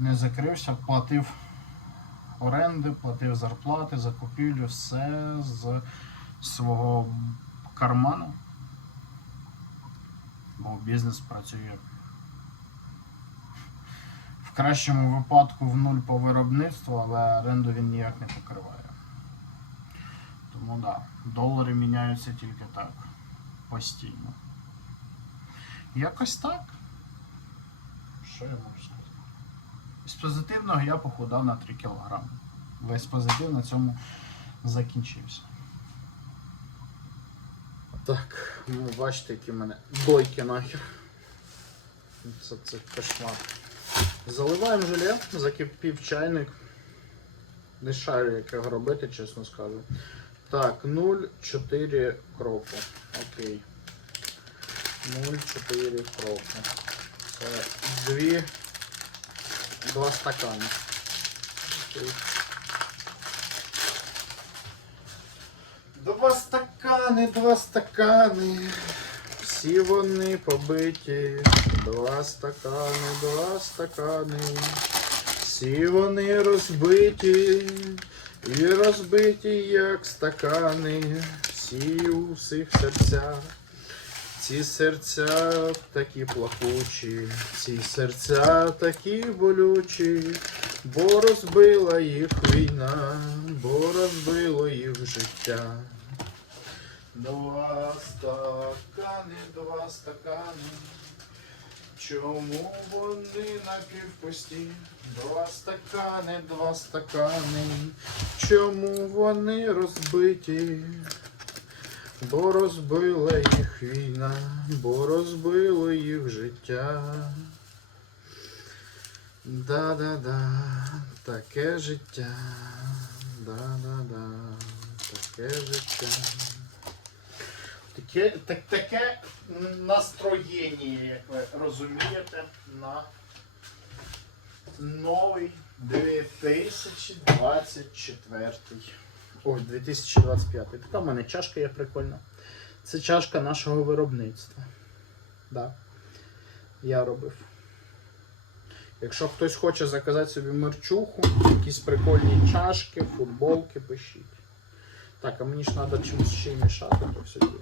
не закрився, платив оренди, платив зарплати, закупівлю, все з свого карману. Бо бізнес працює в кращому випадку в нуль по виробництву, але оренду він ніяк не покриває. Тому так, да, долари міняються тільки так. Постійно. Якось так. Що я можу сказати? З позитивного я похудав на 3 кг. Весь позитив на цьому закінчився. Так, ну бачите, які в мене дойки нахер. Це, це кошмар. Заливаємо желе, закипів чайник. Не шарю, як його робити, чесно скажу. Так, 0,4 кропу. Окей. 0,4 кропу. Це 2, 2 стакани. Окей. Два стакани, два стакани. Всі вони побиті. Два стакани, два стакани. Всі вони розбиті. І розбиті, як стакани. Всі у всіх серцях. Ці серця такі плакучі, ці серця такі болючі, бо розбила їх війна, бо розбило їх життя. Два стакани, два стакани. Чому вони напівпусті? Два стакани, два стакани. Чому вони розбиті? Бо розбила їх війна, бо розбило їх життя. Да-да-да, таке життя. Да-да-да, таке життя. Таке, так, таке настроєння, як ви розумієте, на новий 2024. Ой, 2025. Така в мене чашка є прикольна. Це чашка нашого виробництва. Да. Я робив. Якщо хтось хоче заказати собі мерчуху, якісь прикольні чашки, футболки, пишіть. Так, а мені ж треба чимось ще й мішати, то все діло.